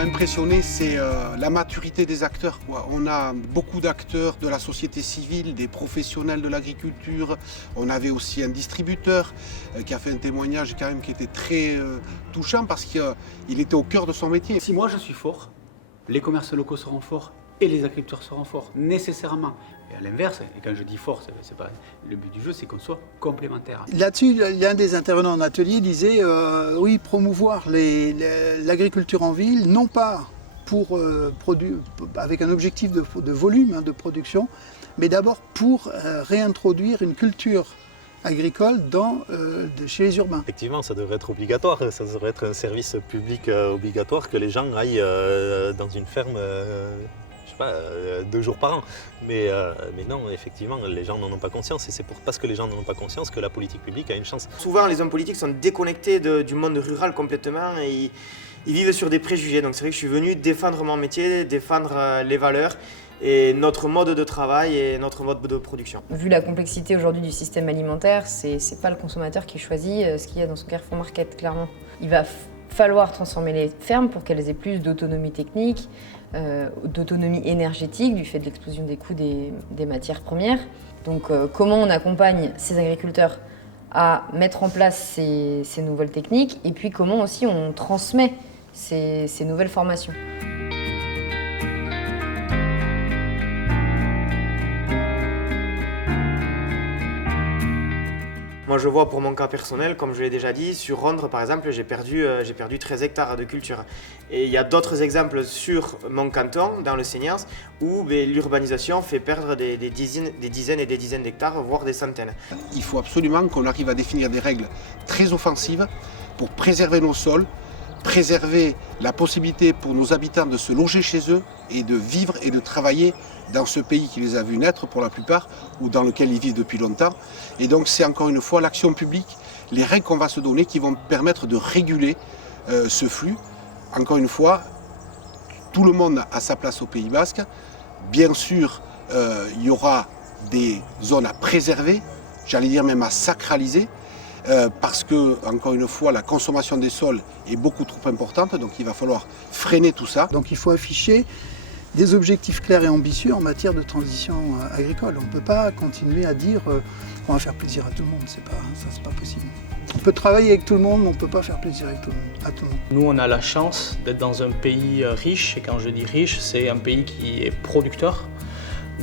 m'a impressionné, c'est la maturité des acteurs, quoi. On a beaucoup d'acteurs de la société civile, des professionnels de l'agriculture. On avait aussi un distributeur qui a fait un témoignage quand même qui était très touchant parce qu'il était au cœur de son métier. Si moi je suis fort, les commerces locaux seront forts et les agriculteurs seront forts, nécessairement. Et à l'inverse, et quand je dis fort, c'est pas le but du jeu, c'est qu'on soit complémentaires. Là-dessus, l'un des intervenants en atelier disait oui, promouvoir l'agriculture en ville, non pas pour avec un objectif de volume de production, mais d'abord pour réintroduire une culture agricole chez les urbains. Effectivement, ça devrait être obligatoire, ça devrait être un service public obligatoire que les gens aillent dans une ferme 2 jours par an. Mais non, effectivement, les gens n'en ont pas conscience et c'est parce que les gens n'en ont pas conscience que la politique publique a une chance. Souvent, les hommes politiques sont déconnectés du monde rural complètement et ils vivent sur des préjugés. Donc c'est vrai que je suis venu défendre mon métier, défendre les valeurs et notre mode de travail et notre mode de production. Vu la complexité aujourd'hui du système alimentaire, c'est pas le consommateur qui choisit ce qu'il y a dans son Carrefour Market, clairement. Il va falloir transformer les fermes pour qu'elles aient plus d'autonomie technique, d'autonomie énergétique du fait de l'explosion des coûts des matières premières. Donc comment on accompagne ces agriculteurs à mettre en place ces nouvelles techniques et puis comment aussi on transmet ces nouvelles formations. Moi je vois pour mon cas personnel, comme je l'ai déjà dit, sur Rondres par exemple, j'ai perdu 13 hectares de culture. Et il y a d'autres exemples sur mon canton, dans le Seigneurs, où l'urbanisation fait perdre des dizaines et des dizaines d'hectares, voire des centaines. Il faut absolument qu'on arrive à définir des règles très offensives pour préserver nos sols, préserver la possibilité pour nos habitants de se loger chez eux et de vivre et de travailler dans ce pays qui les a vus naître pour la plupart ou dans lequel ils vivent depuis longtemps. Et donc c'est encore une fois l'action publique, les règles qu'on va se donner qui vont permettre de réguler ce flux. Encore une fois, tout le monde a sa place au Pays Basque. Bien sûr, il y aura des zones à préserver, j'allais dire même à sacraliser, parce que, encore une fois, la consommation des sols est beaucoup trop importante, donc il va falloir freiner tout ça. Donc il faut afficher des objectifs clairs et ambitieux en matière de transition agricole. On ne peut pas continuer à dire qu'on va faire plaisir à tout le monde, c'est pas possible. On peut travailler avec tout le monde, mais on ne peut pas faire plaisir à tout le monde. Nous, on a la chance d'être dans un pays riche, et quand je dis riche, c'est un pays qui est producteur.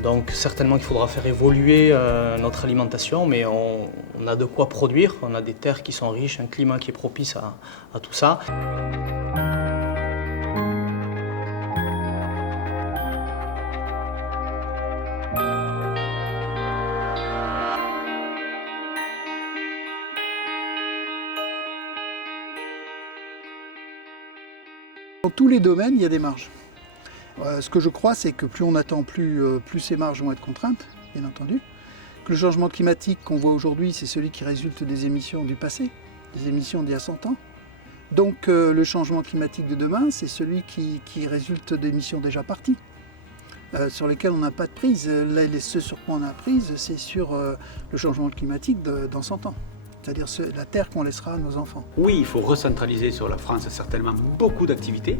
Donc certainement qu'il faudra faire évoluer notre alimentation, mais on a de quoi produire, on a des terres qui sont riches, un climat qui est propice à tout ça. Dans tous les domaines, il y a des marges. Ce que je crois, c'est que plus on attend, plus ces marges vont être contraintes, bien entendu. Que le changement climatique qu'on voit aujourd'hui, c'est celui qui résulte des émissions du passé, des émissions d'il y a 100 ans. Donc le changement climatique de demain, c'est celui qui résulte d'émissions déjà parties, sur lesquelles on n'a pas de prise. Là, ce sur quoi on a prise, c'est sur le changement climatique dans 100 ans. C'est-à-dire la terre qu'on laissera à nos enfants. Oui, il faut recentraliser sur la France certainement beaucoup d'activités,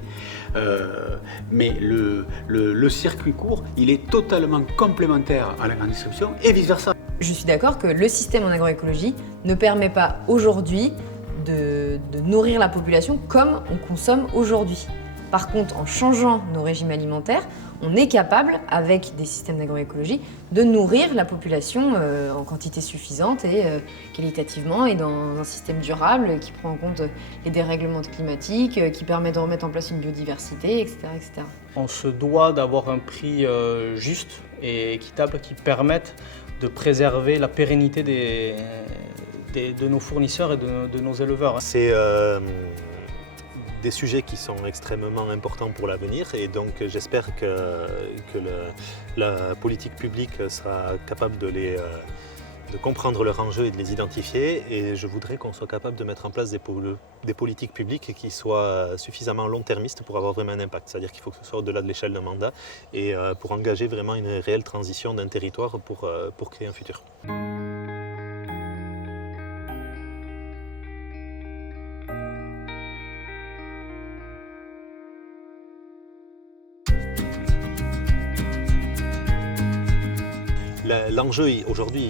mais le circuit court, il est totalement complémentaire à la grande distribution et vice-versa. Je suis d'accord que le système en agroécologie ne permet pas aujourd'hui de nourrir la population comme on consomme aujourd'hui. Par contre, en changeant nos régimes alimentaires, on est capable, avec des systèmes d'agroécologie, de nourrir la population en quantité suffisante et qualitativement et dans un système durable qui prend en compte les dérèglements climatiques, qui permet de remettre en place une biodiversité, etc., etc. On se doit d'avoir un prix juste et équitable qui permette de préserver la pérennité de nos fournisseurs et de nos éleveurs. C'est des sujets qui sont extrêmement importants pour l'avenir et donc j'espère que la politique publique sera capable de comprendre leurs enjeux et de les identifier et je voudrais qu'on soit capable de mettre en place des politiques publiques qui soient suffisamment long-termistes pour avoir vraiment un impact. C'est-à-dire qu'il faut que ce soit au-delà de l'échelle d'un mandat et pour engager vraiment une réelle transition d'un territoire pour créer un futur. L'enjeu aujourd'hui,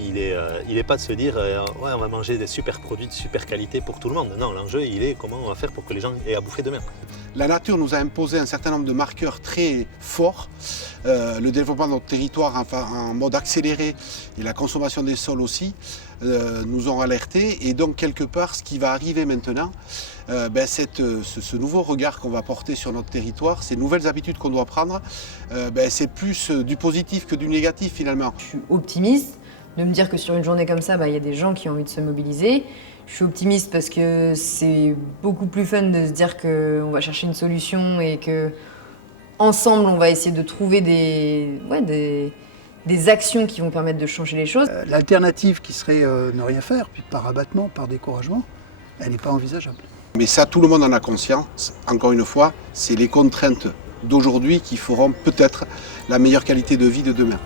il est pas de se dire ouais, on va manger des super produits de super qualité pour tout le monde. Non, l'enjeu, il est comment on va faire pour que les gens aient à bouffer demain. La nature nous a imposé un certain nombre de marqueurs très forts. Le développement de notre territoire en mode accéléré et la consommation des sols aussi nous ont alertés. Et donc, quelque part, ce qui va arriver maintenant, ce nouveau regard qu'on va porter sur notre territoire, ces nouvelles habitudes qu'on doit prendre, c'est plus du positif que du négatif finalement. Je suis optimiste de me dire que sur une journée comme ça, il y a des gens qui ont envie de se mobiliser. Je suis optimiste parce que c'est beaucoup plus fun de se dire qu'on va chercher une solution et que ensemble on va essayer de trouver des actions qui vont permettre de changer les choses. L'alternative qui serait ne rien faire, puis par abattement, par découragement, elle n'est pas envisageable. Mais ça, tout le monde en a conscience. Encore une fois, c'est les contraintes d'aujourd'hui qui feront peut-être la meilleure qualité de vie de demain.